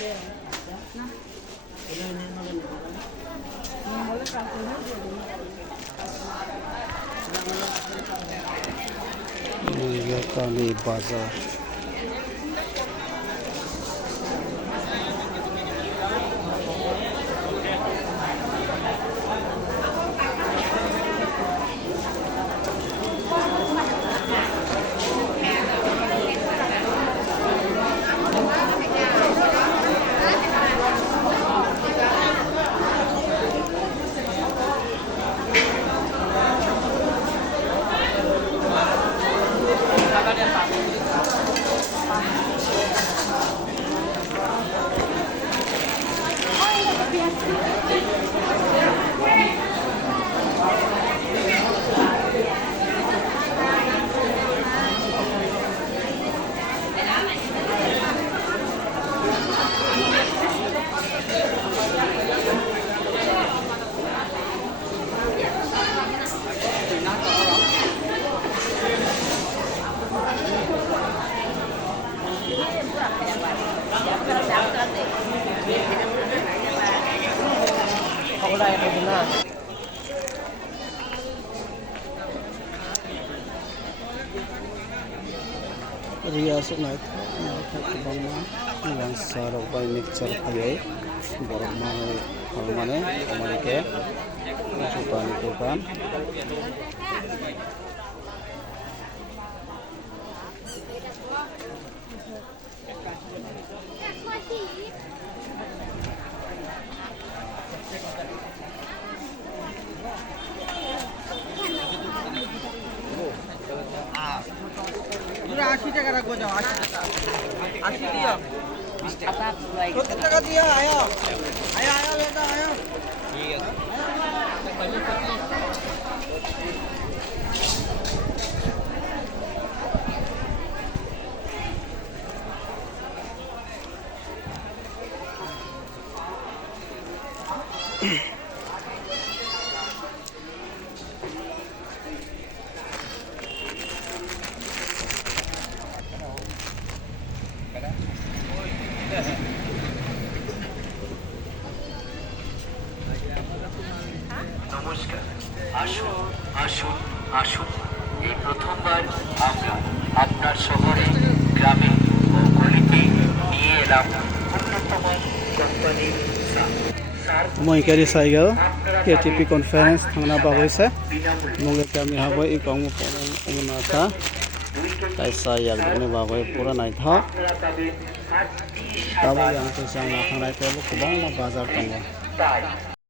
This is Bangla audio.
ये काली बाजार Ria sungai bangma yang sarok by mixer ayai borok mane amane ke dukan पूरा 80 টাকা রাখবো যাও 80 টাকা 80 দিও 20 টাকা 70 টাকা দিও আয়ো আয়ো আয়ো ले जाओ आयो ठीक है নমস্কার আসুন আসুন আসুন এই প্রথমবার আমরা আপনার শহরে গ্রামে ও গলিতে নিয়ে এলাম উন্নতম কোম্পানির মই Kerry সাইগেল KTP conference thangna bagoise moge kami habo i kong mo tha kaisa yak dune bagoi pura nai tha tabo yang te sang na thangnai te bo kubang ma bazar tongo